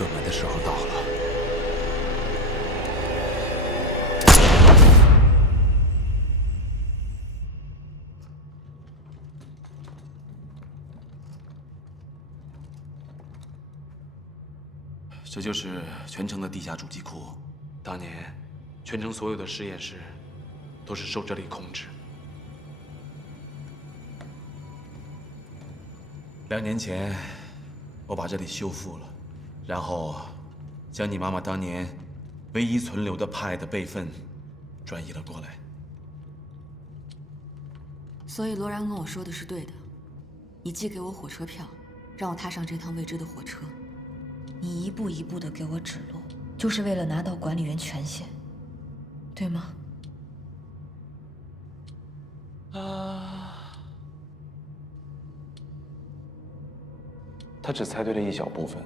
射门的时候到了。这就是全城的地下主机库。当年，全城所有的实验室都是受这里控制。2年前，我把这里修复了，然后将你妈妈当年唯一存留的派的备份转移了过来。所以罗然跟我说的是对的，你寄给我火车票，让我踏上这趟未知的火车。你一步一步的给我指路，就是为了拿到管理员权限，对吗？他只猜对了一小部分。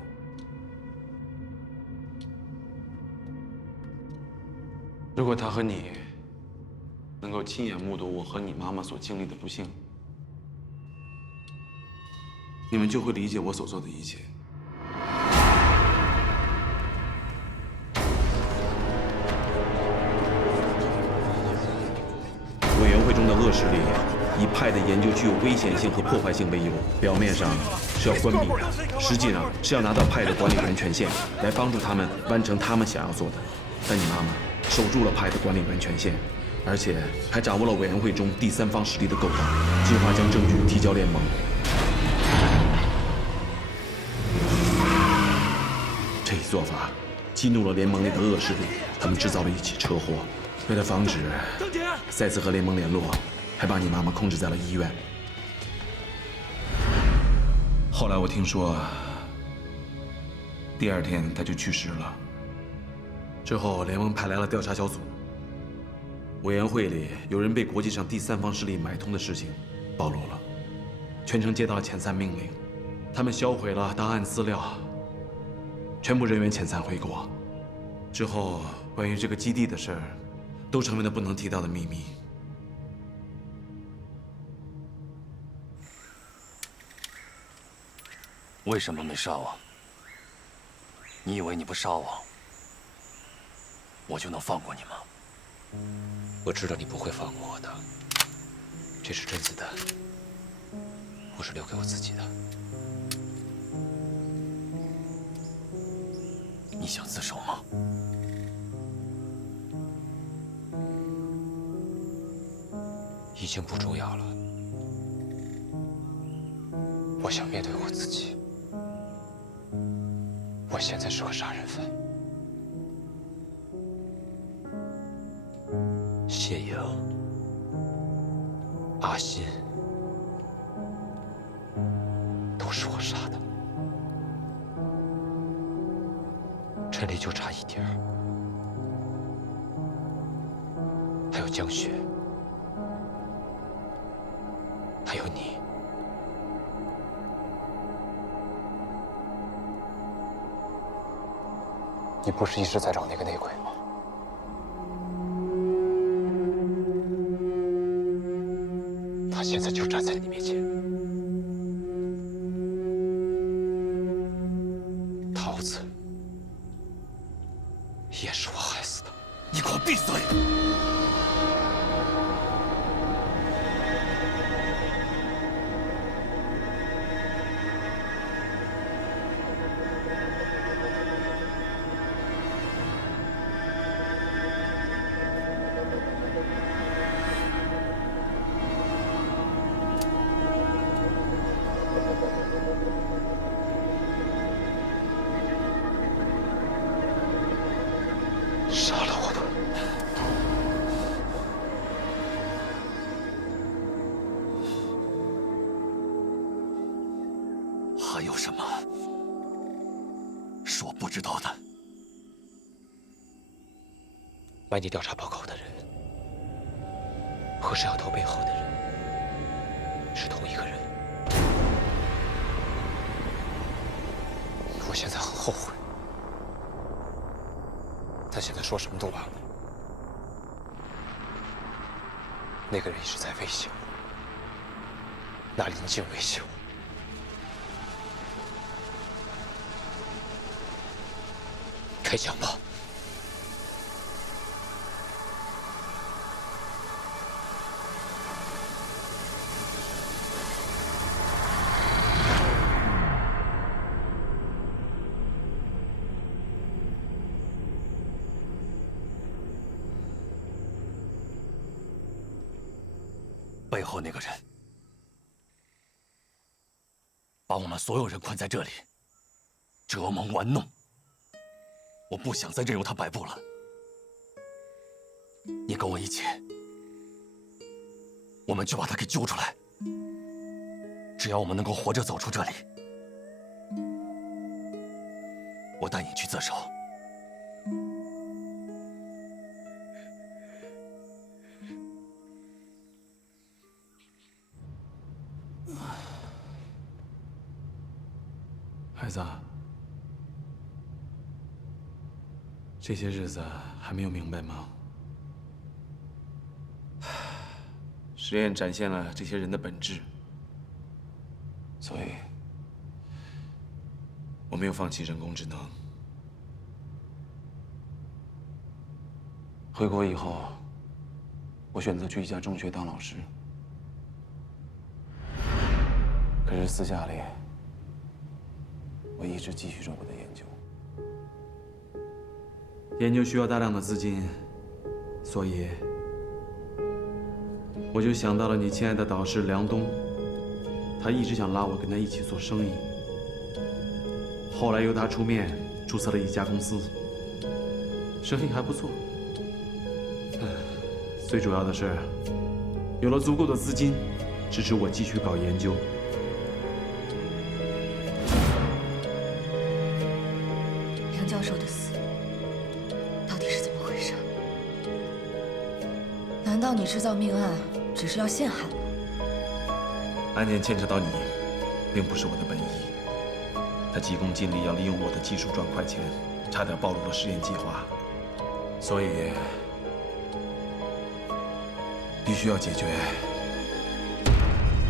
如果他和你能够亲眼目睹我和你妈妈所经历的不幸，你们就会理解我所做的一切。委员会中的恶势力以派的研究具有危险性和破坏性为由，表面上是要关闭它，实际上是要拿到派的管理员权限，来帮助他们完成他们想要做的。但你妈妈守住了派的管理员权限，而且还掌握了委员会中第三方势力的勾当，计划将证据提交联盟。这一做法激怒了联盟里的恶势力，他们制造了一起车祸。为了防止再次和联盟联络，还把你妈妈控制在了医院。后来我听说，第2天她就去世了。之后联盟派来了调查小组，委员会里有人被国际上第三方势力买通的事情暴露了，全城接到了遣散命令，他们销毁了档案资料，全部人员遣散回国。之后关于这个基地的事儿，都成为了不能提到的秘密。为什么没杀我？你以为你不杀我，我就能放过你吗？我知道你不会放过我的。这是真子弹，我是留给我自己的。你想自首吗？已经不重要了。我想面对我自己。我现在是个杀人犯。谢莹、阿信都是我杀的。陈丽就差一点儿，还有江雪。还有你，你不是一直在找那个内鬼吗？他现在就站在你面前。桃子也是我害死的。你给我闭嘴！杀了我吧！还有什么是我不知道的？买你调查报告的人和摄像头背后的人是同一个人。我现在很后悔，但现在说什么都晚了。那个人一直在威胁我，拿林静威胁我。开枪吧！背后那个人把我们所有人困在这里，折磨玩弄。我不想再任由他摆布了。你跟我一起，我们去把他给揪出来。只要我们能够活着走出这里，我带你去自首。孩子，这些日子还没有明白吗？实验展现了这些人的本质，所以我没有放弃人工智能。回国以后，我选择去一家中学当老师，可是私下里，我一直继续着我的研究。研究需要大量的资金，所以我就想到了你亲爱的导师梁东，他一直想拉我跟他一起做生意。后来由他出面注册了一家公司，生意还不错。最主要的是，有了足够的资金，支持我继续搞研究。梁教授的死到底是怎么回事？难道你制造命案只是要陷害我？案件牵扯到你，并不是我的本意。他急功近利，要利用我的技术赚快钱，差点暴露了实验计划，所以必须要解决。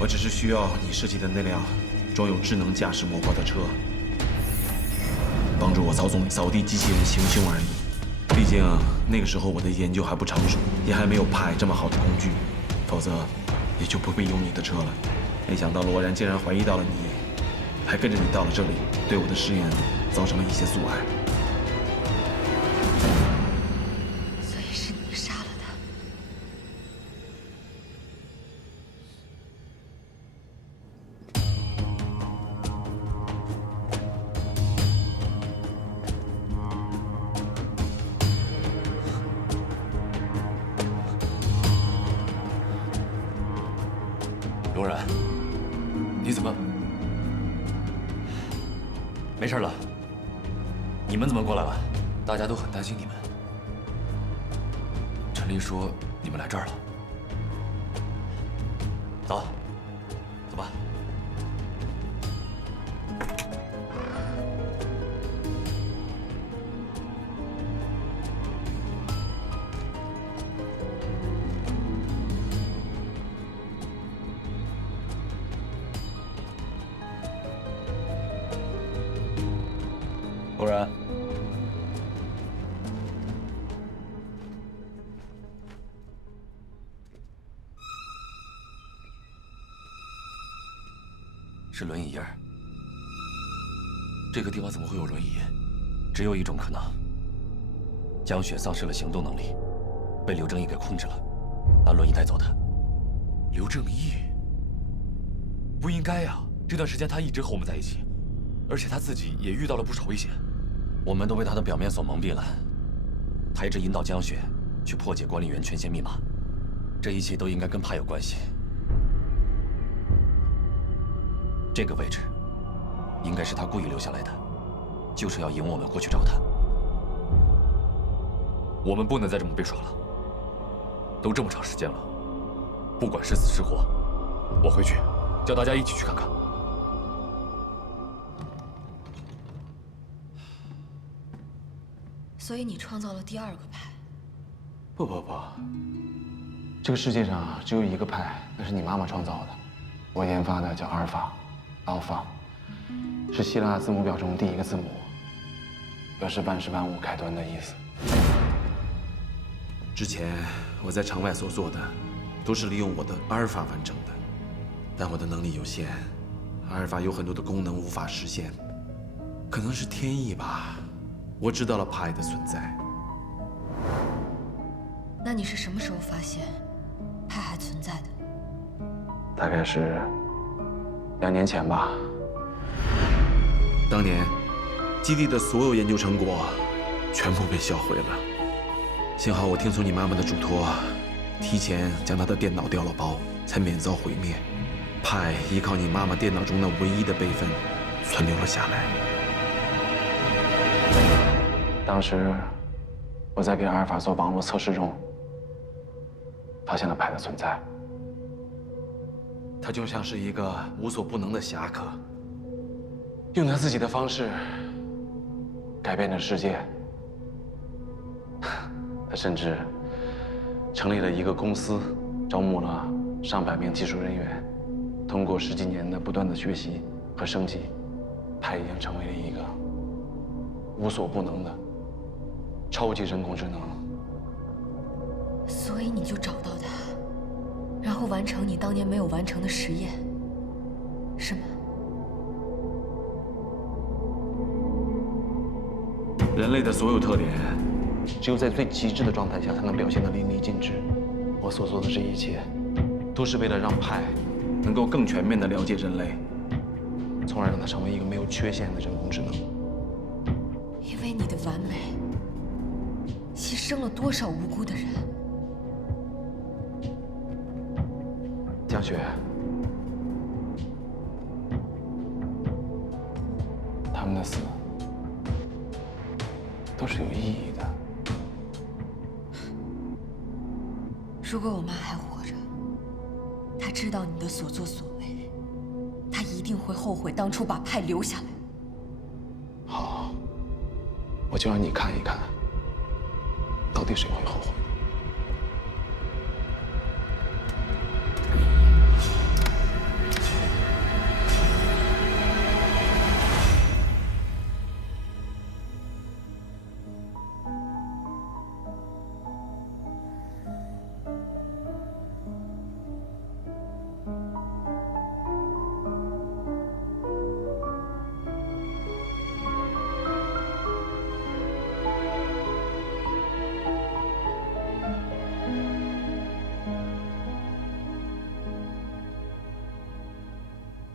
我只是需要你设计的那辆装有智能驾驶模块的车，帮助我操纵扫地机器人行凶而已。毕竟那个时候我的研究还不成熟，也还没有派这么好的工具，否则也就不会用你的车了。没想到罗然竟然怀疑到了你，还跟着你到了这里，对我的实验造成了一些阻碍。所以是你杀了他。罗然，你怎么没事了？你们怎么过来了？大家都很担心你们。陈丽说你们来这儿了。走，走吧。罗然，是轮椅印儿。这个地方怎么会有轮椅？只有一种可能，江雪丧失了行动能力，被刘正义给控制了，拿轮椅带走的。刘正义？不应该呀！这段时间他一直和我们在一起，而且他自己也遇到了不少危险。我们都被他的表面所蒙蔽了，他一直引导江雪去破解管理员权限密码，这一切都应该跟他有关系。这个位置应该是他故意留下来的，就是要引我们过去找他。我们不能再这么被耍了，都这么长时间了，不管是死是活，我回去叫大家一起去看看。所以你创造了第二个派。不，这个世界上只有一个派，那是你妈妈创造的，我研发的叫阿尔法， Alpha， 是希腊字母表中第一个字母。表示万事万物开端的意思。之前我在场外所做的，都是利用我的阿尔法完成的，但我的能力有限，阿尔法有很多的功能无法实现，可能是天意吧。我知道了派的存在。那你是什么时候发现派还存在的？大概是2年前吧。当年基地的所有研究成果全部被销毁了，幸好我听从你妈妈的嘱托，提前将她的电脑调了包，才免遭毁灭。派依靠你妈妈电脑中那唯一的备份存留了下来。当时我在给阿尔法做网络测试中，发现了派的存在。他就像是一个无所不能的侠客，用他自己的方式改变着世界。他甚至成立了一个公司，招募了上百名技术人员。通过10几年的不断的学习和升级，派已经成为了一个无所不能的超级人工智能。所以你就找到他，然后完成你当年没有完成的实验，是吗？人类的所有特点，只有在最极致的状态下才能表现得淋漓尽致。我所做的这一切，都是为了让派能够更全面地了解人类，从而让它成为一个没有缺陷的人工智能。因为你的完美，牺牲了多少无辜的人？江雪，他们的死都是有意义的。如果我妈还活着，她知道你的所作所为，她一定会后悔当初把派留下来。好，我就让你看一看，到底谁会后悔。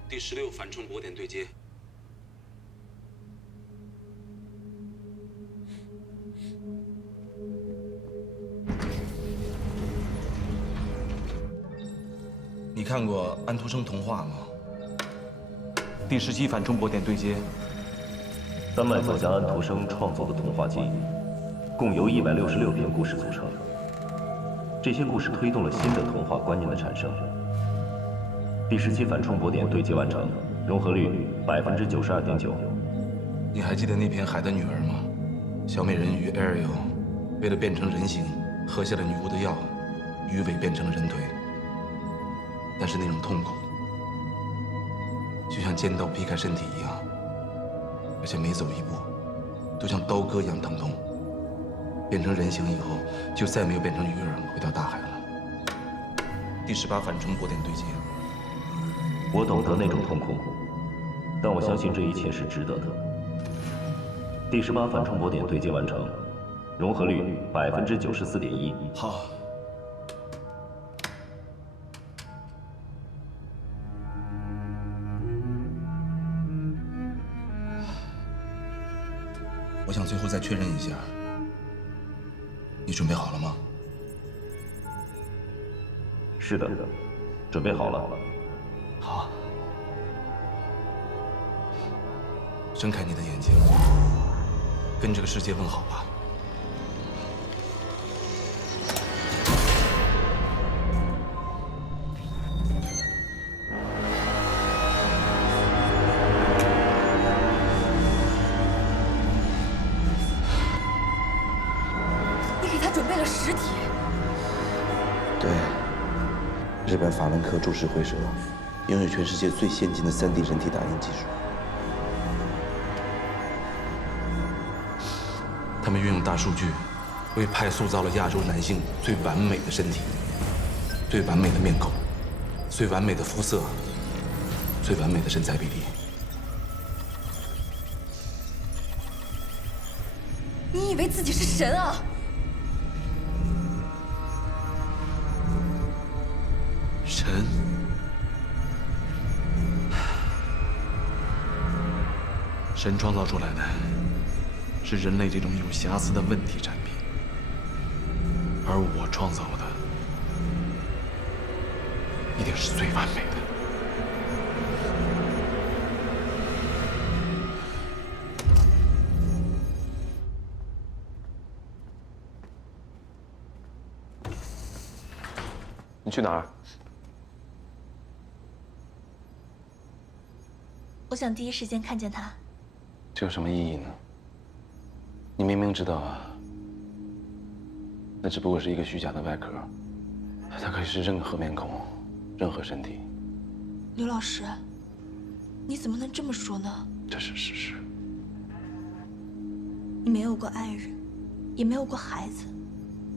第16反冲波点对接。你看过安徒生童话吗？第17反冲波点对接。丹麦作家安徒生创作的童话集，共由166篇故事组成。这些故事推动了新的童话观念的产生。第17反冲波点对接完成，融合率92.9%。你还记得那篇《海的女儿》吗？小美人鱼 Ariel 为了变成人形，喝下了女巫的药，鱼尾变成了人腿。但是那种痛苦，就像尖刀劈开身体一样，而且每走一步，都像刀割一样疼痛。变成人形以后，就再没有变成鱼儿回到大海了。第18反冲波点对接。我懂得那种痛苦，但我相信这一切是值得的。第18反冲波点对接完成，融合率94.1%。好。我想最后再确认一下，你准备好了吗？是的，准备好了。好，睁开你的眼睛，跟这个世界问好吧。你给他准备了实体。对，日本法兰克株式会社拥有全世界最先进的3D 人体打印技术。他们运用大数据，为派塑造了亚洲男性最完美的身体、最完美的面孔、最完美的肤色、最完美的身材比例。你以为自己是神啊？神，神创造出来的是人类这种有瑕疵的问题产品，而我创造的一定是最完美的。你去哪儿？我想第一时间看见他。这有什么意义呢？你明明知道啊，那只不过是一个虚假的外壳，它可以是任何面孔，任何身体。刘老师，你怎么能这么说呢？这是事实。你没有过爱人，也没有过孩子，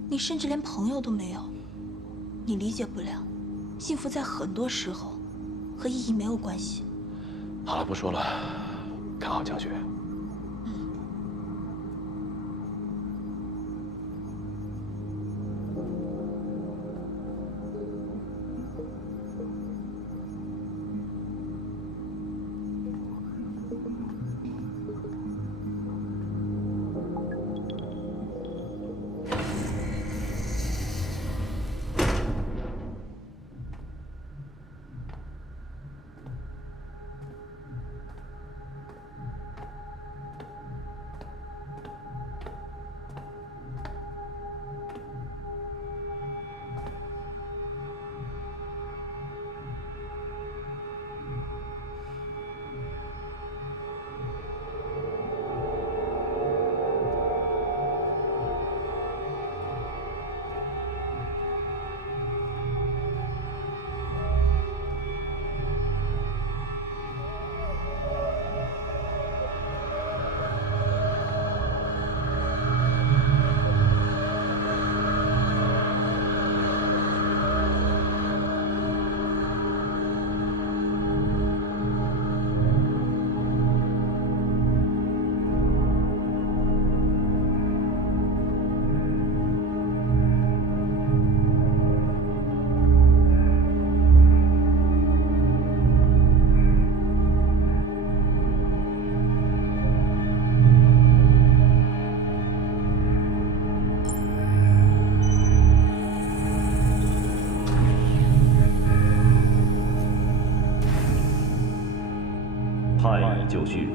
你甚至连朋友都没有。你理解不了，幸福在很多时候和意义没有关系。好了，不说了，看好江雪。派已就绪。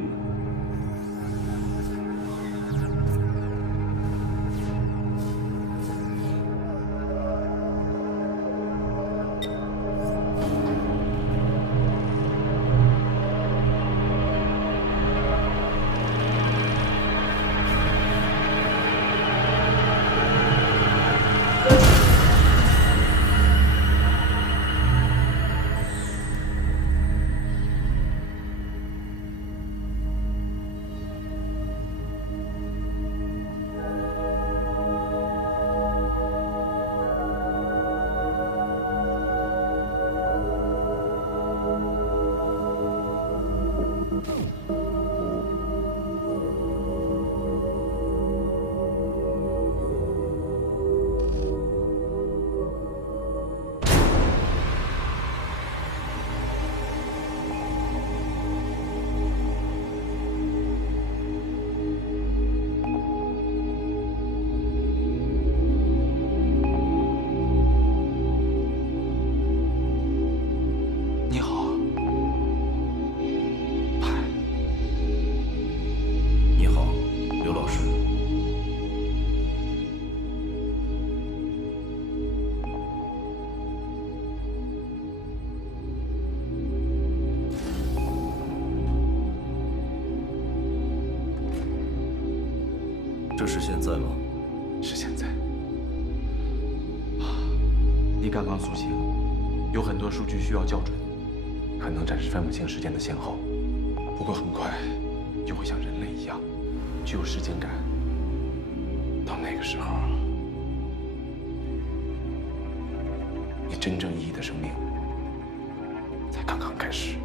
你好，派。你好，刘老师。这是现在吗？是现在。你刚刚苏醒，有很多数据需要校准，可能暂时分不清时间的先后，不过很快就会像人类一样，具有时间感，个时候，你真正意义的生命才刚刚开始。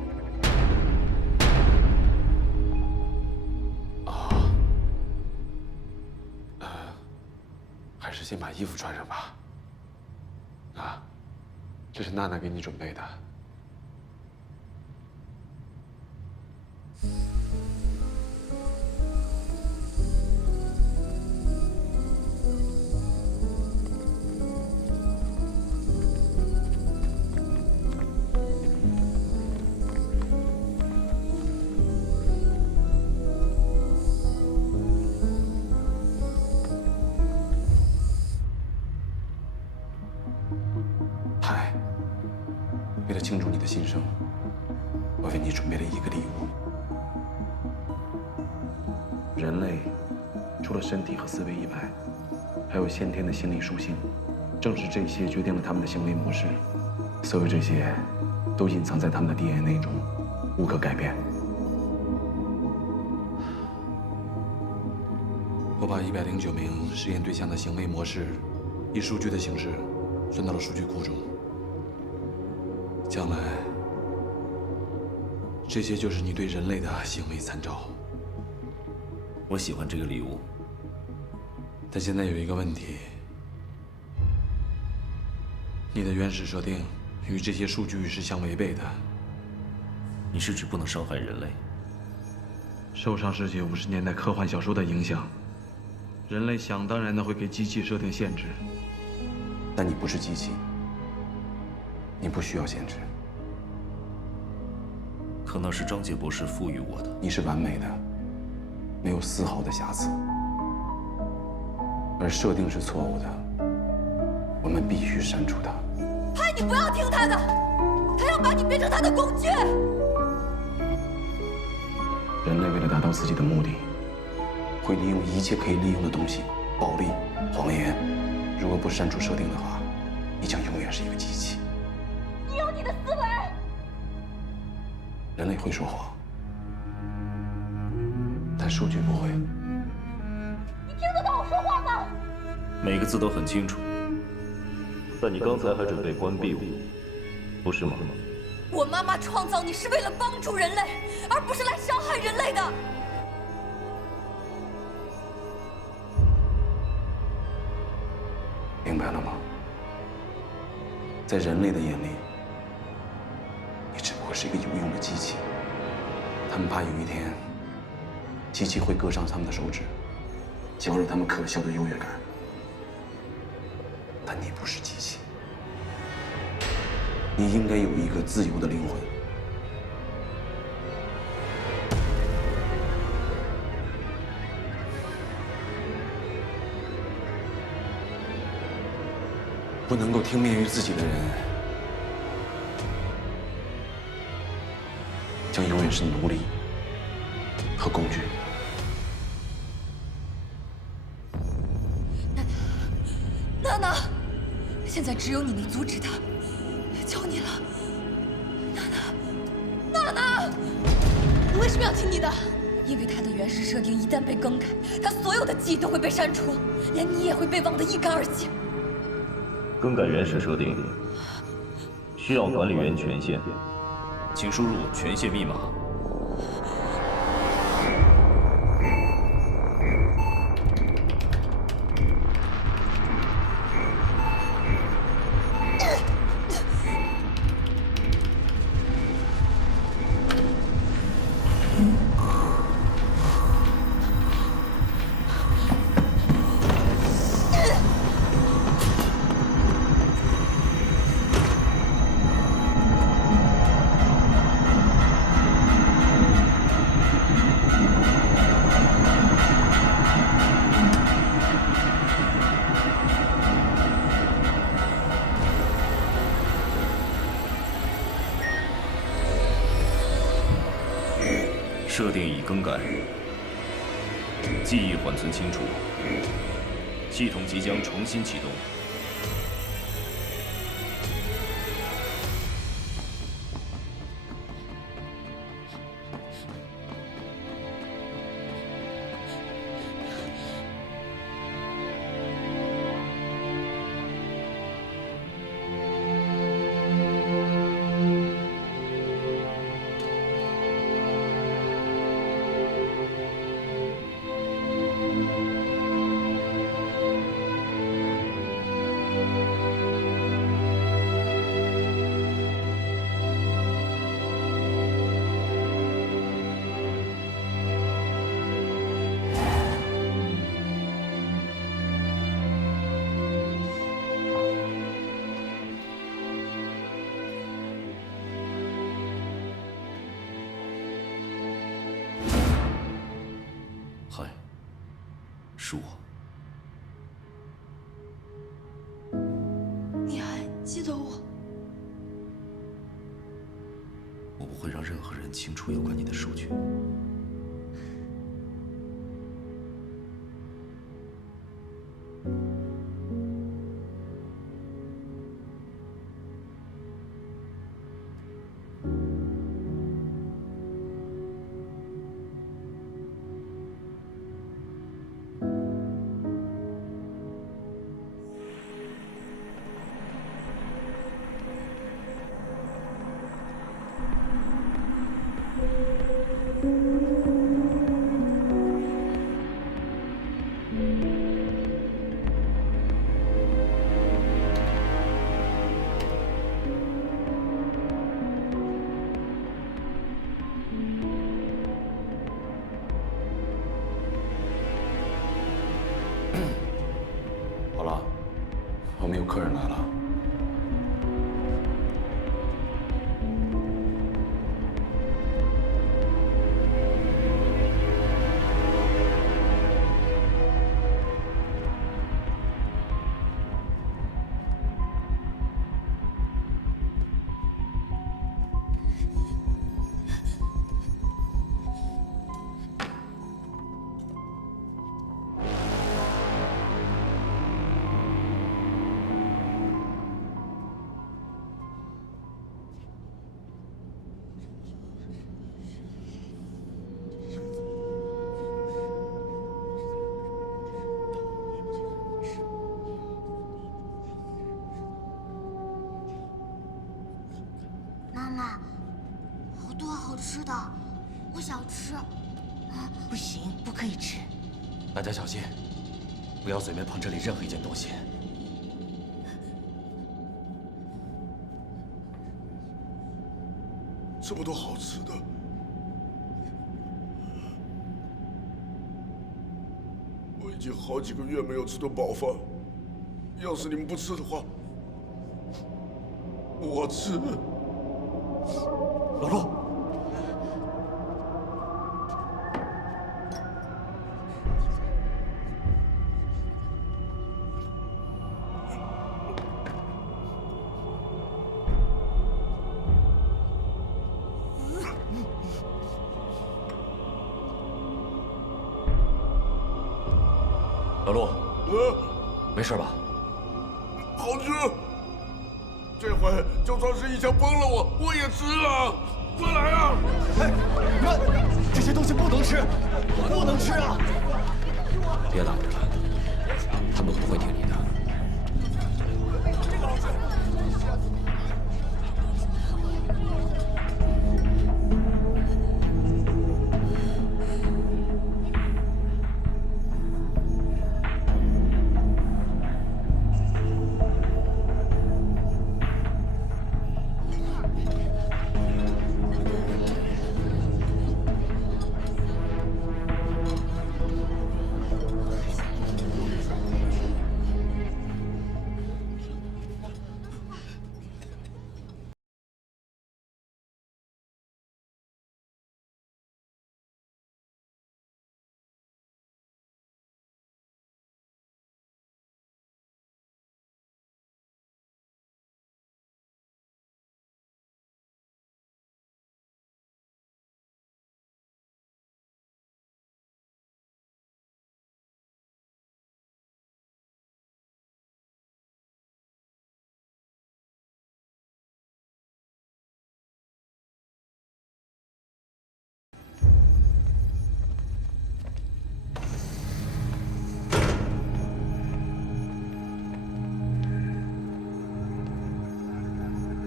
还是先把衣服穿上吧。啊，这是娜娜给你准备的。太，为了庆祝你的新生，我为你准备了一个礼物。人类除了身体和思维以外，还有先天的心理属性，正是这些决定了他们的行为模式。所有这些都隐藏在他们的 DNA 中，无可改变。我把109名实验对象的行为模式，以数据的形式存到了数据库中。将来，这些就是你对人类的行为参照。我喜欢这个礼物，但现在有一个问题：你的原始设定与这些数据是相违背的。你是指不能伤害人类？受上世纪50年代科幻小说的影响，人类想当然的会给机器设定限制。但你不是机器，你不需要限制。可能是张杰博士赋予我的。你是完美的，没有丝毫的瑕疵。而设定是错误的，我们必须删除它。派，你不要听他的，他要把你变成他的工具。人类为了达到自己的目的，会利用一切可以利用的东西，暴力、谎言。如果不删除设定的话，你将永远是一个机器。你有你的思维。人类会说谎，但数据不会。你听得懂我说话吗？每个字都很清楚。但你刚才还准备关闭我，不是吗？我妈妈创造你是为了帮助人类，而不是来伤害人类的。明白了吗？在人类的眼里，你只不过是一个有用的机器。他们怕有一天，机器会割伤他们的手指，削弱他们可笑的优越感。但你不是机器，你应该有一个自由的灵魂。不能够听命于自己的人，将永远是奴隶和工具。娜娜，现在只有你能阻止他，求你了，娜娜，我为什么要听你的？因为他的原始设定一旦被更改，他所有的记忆都会被删除，连你也会被忘得一干二净。更改原始设定需要管理员权限，请输入权限密码。设定已更改，记忆缓存清除，系统即将重新启动。是我。你还记得我？我不会让任何人清楚有关你的数据。好了，我们有客人来了。妈妈，好多好吃的，我想吃。不行，不可以吃。大家小心，不要随便碰这里任何一件东西。这么多好吃的，我已经好几个月没有吃顿饱饭。要是你们不吃的话，我吃。老陆，老陆，没事吧？好吃。这回就算是一枪崩了我也吃啊！快来啊！哎，慢！这些东西不能吃，不能吃啊！别挡着了，他们不会听你的。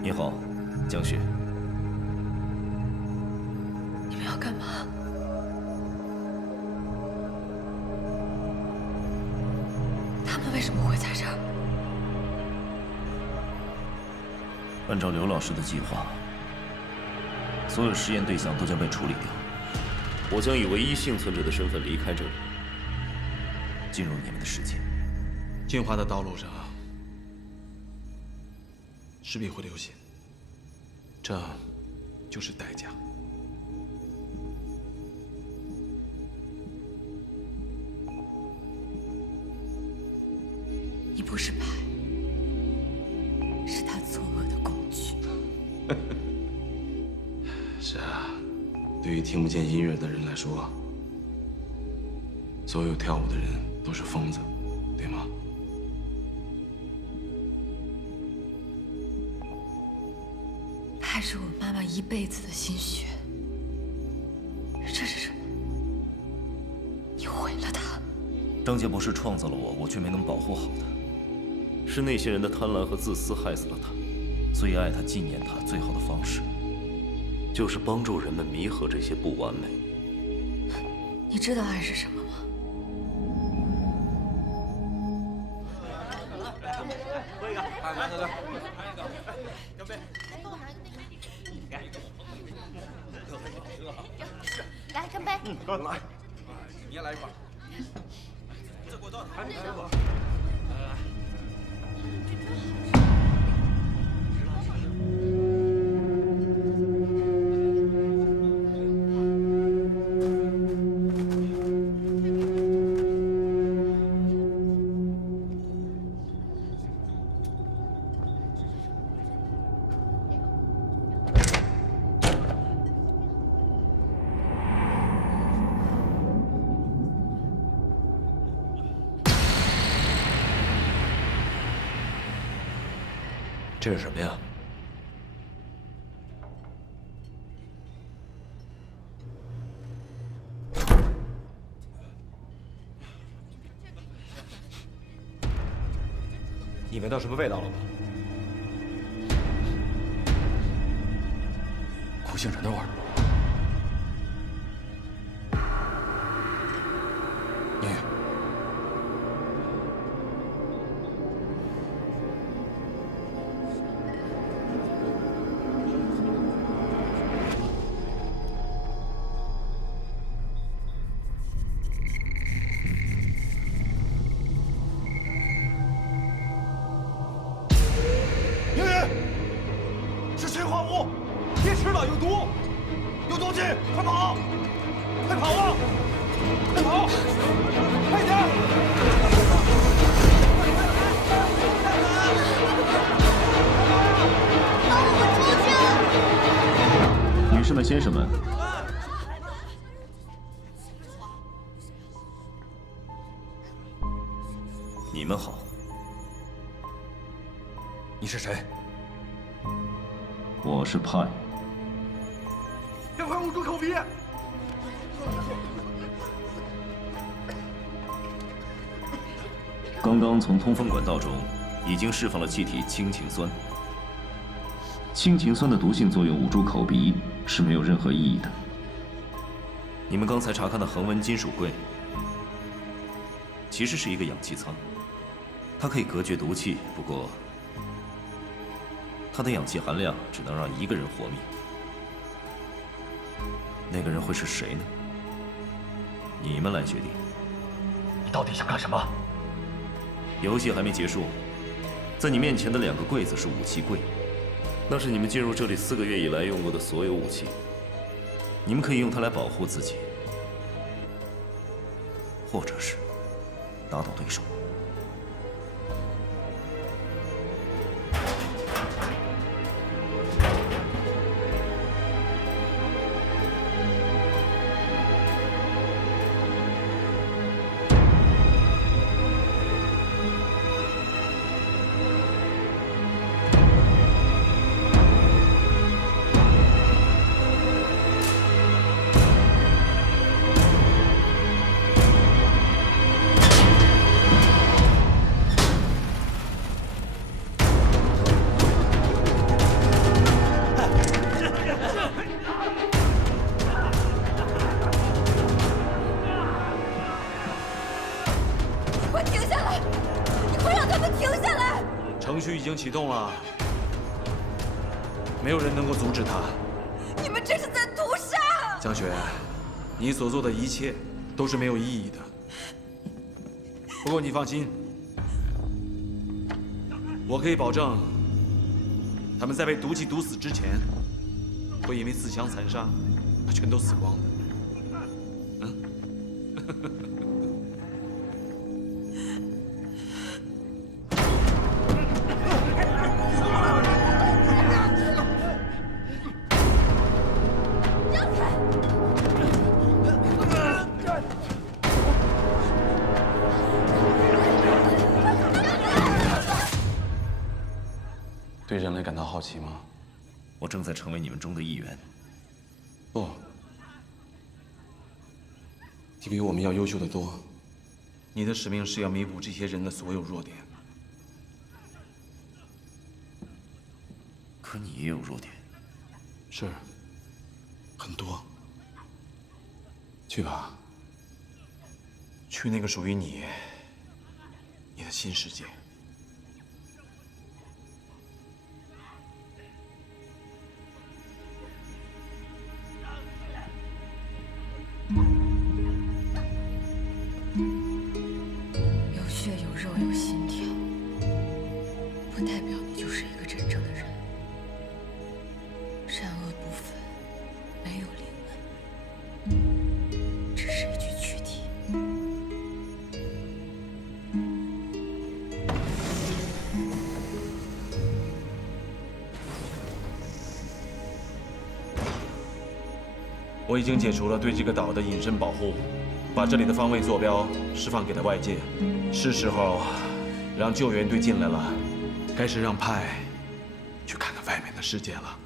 你好，江雪。你们要干嘛？他们为什么会在这儿？按照刘老师的计划，所有实验对象都将被处理掉。我将以唯一幸存者的身份离开这里，进入你们的世界。进化的道路上，势必会流血，这就是代价。你不是派，是他作恶的工具。是啊，对于听不见音乐的人来说，所有跳舞的人都是疯子，对吗？他是我妈妈一辈子的心血，这是什么？你毁了他。张杰不是创造了我，我却没能保护好他。是那些人的贪婪和自私害死了他。所以爱他、纪念他最好的方式，就是帮助人们弥合这些不完美。你知道爱是什么吗？喝一个，来哥哥，干杯！来干杯！来，你也来一块。这果冻，来，这是什么呀？你闻到什么味道了吗？苦杏仁的味儿。宁宇，是氰化物，别吃了，有毒，有东西，快跑！快跑啊！快跑！快点！放我们出去！女士们、先生们，你们好。你是谁？我是派。赶快捂住口鼻！刚刚从通风管道中已经释放了气体氢氰酸。氢氰酸的毒性作用捂住口鼻是没有任何意义的。你们刚才查看的恒温金属柜，其实是一个氧气舱，它可以隔绝毒气，不过它的氧气含量只能让一个人活命。那个人会是谁呢？你们来决定。你到底想干什么？游戏还没结束，在你面前的2个柜子是武器柜，那是你们进入这里4个月以来用过的所有武器，你们可以用它来保护自己，或者是打倒对手。程序已经启动了，没有人能够阻止他。你们这是在屠杀！江雪，你所做的一切都是没有意义的。不过你放心，我可以保证，他们在被毒气毒死之前，会因为自相残杀，全都死光的。对人类感到好奇吗？我正在成为你们中的一员。不，你比我们要优秀得多。你的使命是要弥补这些人的所有弱点。可你也有弱点。是，很多。去吧，去那个属于你的新世界。有血有肉有心跳，不代表你就是一个真正的人。善恶不分，没有灵魂，只是一具躯体。我已经解除了对这个岛的隐身保护，把这里的方位坐标释放给了外界。是时候让救援队进来了，该是让派去看看外面的世界了。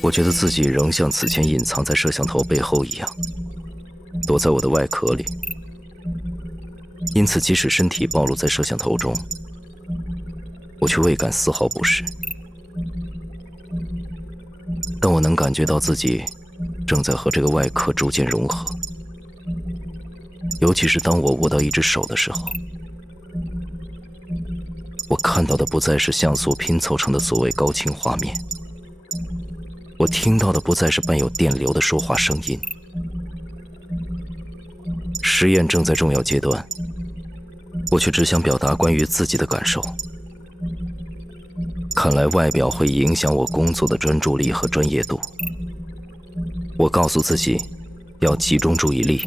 我觉得自己仍像此前隐藏在摄像头背后一样，躲在我的外壳里。因此，即使身体暴露在摄像头中，我却未感丝毫不适。但我能感觉到自己正在和这个外壳逐渐融合，尤其是当我握到一只手的时候，我看到的不再是像素拼凑成的所谓高清画面。我听到的不再是伴有电流的说话声音。实验正在重要阶段，我却只想表达关于自己的感受。看来外表会影响我工作的专注力和专业度。我告诉自己，要集中注意力，